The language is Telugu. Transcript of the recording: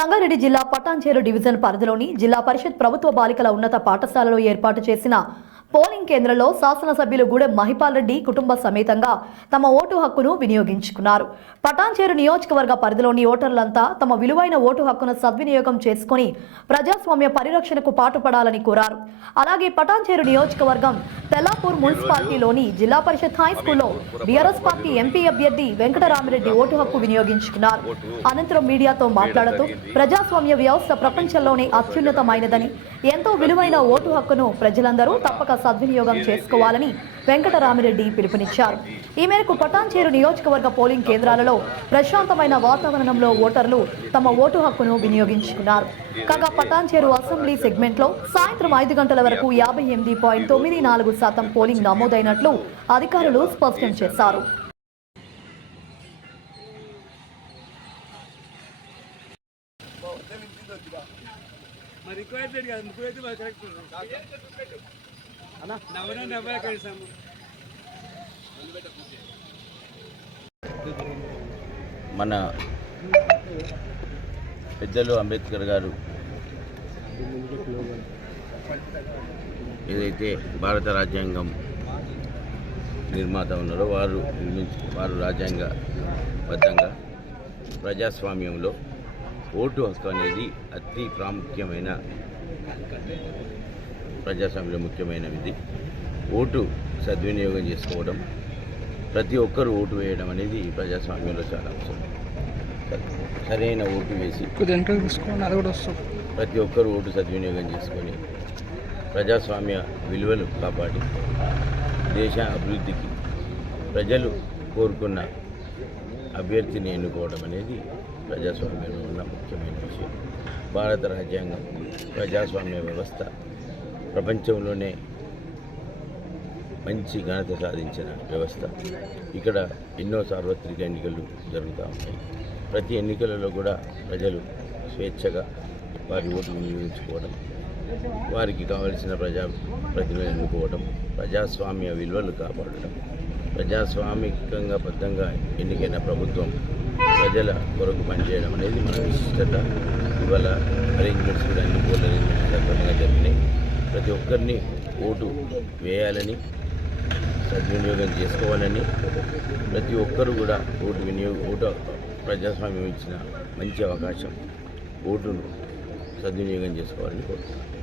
సంగారెడ్డి జిల్లా పటాన్చేరు డివిజన్ పరిధిలోని జిల్లా పరిషత్ ప్రభుత్వ బాలికల ఉన్నత పాఠశాలలో ఏర్పాటు చేసిన పోలింగ్ కేంద్రంలో శాసనసభ్యులు గూడెం మహిపాల్ రెడ్డి కుటుంబ సమేతంగా తమ ఓటు హక్కును వినియోగించుకున్నారు. పటాన్చేరు నియోజకవర్గ పరిధిలోని ఓటర్లంతా తమ విలువైన ఓటు హక్కును సద్వినియోగం చేసుకుని ప్రజాస్వామ్య పరిరక్షణకు పాటుపడాలని కోరారు. అలాగే పటాన్చేరు నియోజకవర్గం తెల్లాపూర్ మున్సిపాలిటీలోని జిల్లా పరిషత్ హై స్కూల్లో బీఆర్ఎస్ పార్టీ ఎంపీ అభ్యర్థి వెంకటరామిరెడ్డి ఓటు హక్కు వినియోగించుకున్నారు. అనంతరం మీడియాతో మాట్లాడుతూ ప్రజాస్వామ్య వ్యవస్థ ప్రపంచంలోనే అత్యున్నతమైనదని, ఎంతో విలువైన ఓటు హక్కును ప్రజలందరూ తప్పక సద్వినియోగం చేసుకోవాలని వెంకటరామిరెడ్డి పిలుపునిచ్చారు. ఈ మేరకు పటాన్చేరు నియోజకవర్గ పోలింగ్ కేంద్రాలలో ప్రశాంతమైన వాతావరణంలో ఓటర్లు తమ ఓటు హక్కును వినియోగించుకున్నారు. కాగా పటాన్చేరు అసెంబ్లీ సెగ్మెంట్లో సాయంత్రం 5 గంటల వరకు 58.94% పోలింగ్ నమోదైనట్లు అధికారులు స్పష్టం చేశారు. మన పెద్దలు అంబేద్కర్ గారు ఏదైతే భారత రాజ్యాంగం నిర్మాత ఉన్నారో వారు రాజ్యాంగబద్ధంగా ప్రజాస్వామ్యంలో ఓటు హక్కు అనేది అతి ప్రాముఖ్యమైన ప్రజాస్వామ్యంలో ముఖ్యమైనది. ఓటు సద్వినియోగం చేసుకోవడం, ప్రతి ఒక్కరు ఓటు వేయడం అనేది ప్రజాస్వామ్యంలో చాలా అవసరం. సరైన ఓటు వేసి ప్రతి ఒక్కరు ఓటు సద్వినియోగం చేసుకొని ప్రజాస్వామ్య విలువలు కాపాడి దేశ అభివృద్ధికి ప్రజలు కోరుకున్న అభ్యర్థిని ఎన్నుకోవడం అనేది ప్రజాస్వామ్యంలో ఉన్న ముఖ్యమైన విషయం. భారత రాజ్యాంగం ప్రజాస్వామ్య వ్యవస్థ ప్రపంచంలోనే మంచి ఘనత సాధించిన వ్యవస్థ. ఇక్కడ ఎన్నో సార్వత్రిక ఎన్నికలు జరుగుతూ ఉంటాయి. ప్రతి ఎన్నికలలో కూడా ప్రజలు స్వేచ్ఛగా వారి ఓటు వినియోగించుకోవడం, వారికి కావలసిన ప్రజాప్రతినిధులను ఎన్నుకోవడం, ప్రజాస్వామ్య విలువలు కాపాడడం, ప్రజాస్వామికంగా బద్ధంగా ఎన్నికైన ప్రభుత్వం ప్రజల కొరకు పనిచేయడం అనేది మన విశిష్టత. ఇవాళ అరేంజ్మెంట్స్ కూడా అన్ని పోల్ అరేంజ్మెంట్స్ సక్రమంగా జరిగినాయి. ప్రతి ఒక్కరిని ఓటు వేయాలని, సద్వినియోగం చేసుకోవాలని, ప్రతి ఒక్కరు కూడా ఓటు ప్రజాస్వామ్యం ఇచ్చిన మంచి అవకాశం, ఓటును సద్వినియోగం చేసుకోవాలని కోరుతున్నాను.